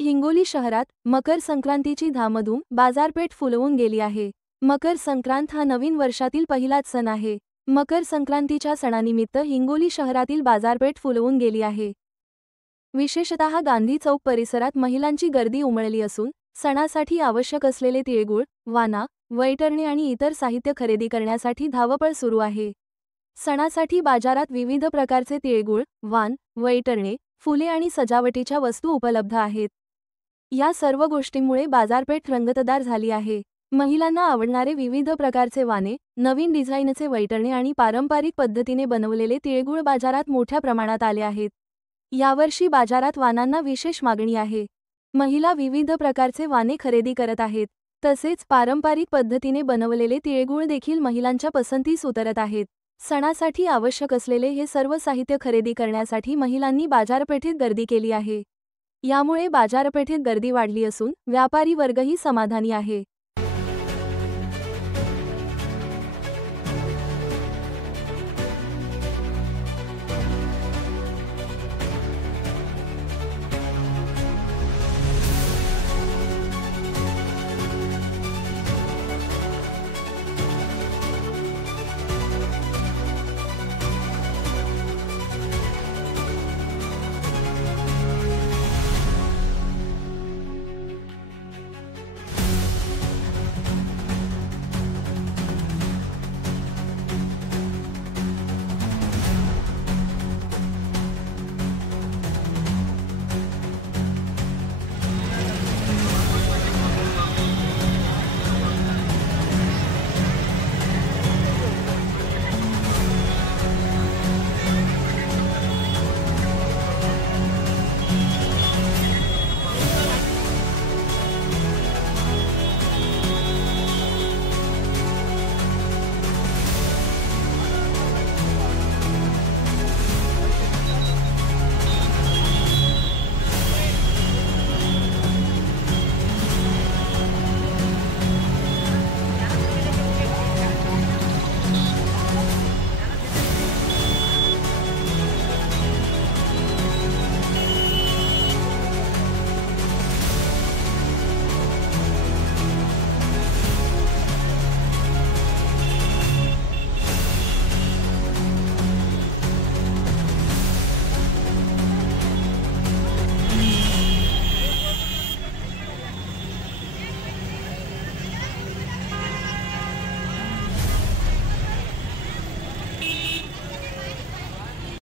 हिंगोली शहरात मकर संक्रांतीची धामधूम, बाजारपेठ फुलवून गेली आहे. मकर संक्रांत हा नवीन वर्षातील पहिलाच सण आहे. मकर संक्रांतीच्या सणानिमित्त हिंगोली शहरातील बाजारपेठ फुलवून गेली आहे. विशेषतः गांधी चौक परिसरात महिलांची गर्दी उमळली असून सणासाठी आवश्यक असलेले तिळगुळ, वाना, वैतरणी आणि इतर साहित्य खरेदी करण्यासाठी धावपळ सुरू आहे. सणासाठी बाजारात विविध प्रकारचे तिळगुळ, वाण, वैतरणे, फुले आणि सजावटीच्या वस्तू उपलब्ध आहेत. या सर्व गोष्टींमुळे बाजारपेठ रंगतदार झाली आहे. महिलांना आवडणारे विविध प्रकारचे वाणे, नवीन डिझाईनचे वैतरणे आणि पारंपरिक पद्धतीने बनवलेले तिळगुळ बाजारात मोठ्या प्रमाणात आले आहेत. यावर्षी बाजारात वाणांना विशेष मागणी आहे. महिला विविध प्रकारचे वाणे खरेदी करत आहेत. तसेच पारंपरिक पद्धतीने बनवलेले तिळगुळ देखील महिलांच्या पसंतीस उतरत आहेत. सणासाठी आवश्यक असलेले हे सर्व साहित्य खरेदी करण्यासाठी महिलांनी बाजारपेठेत गर्दी केली आहे. यामुळे बाजारपेठेत गर्दी वाढली असून व्यापारी वर्गही समाधानी आहे.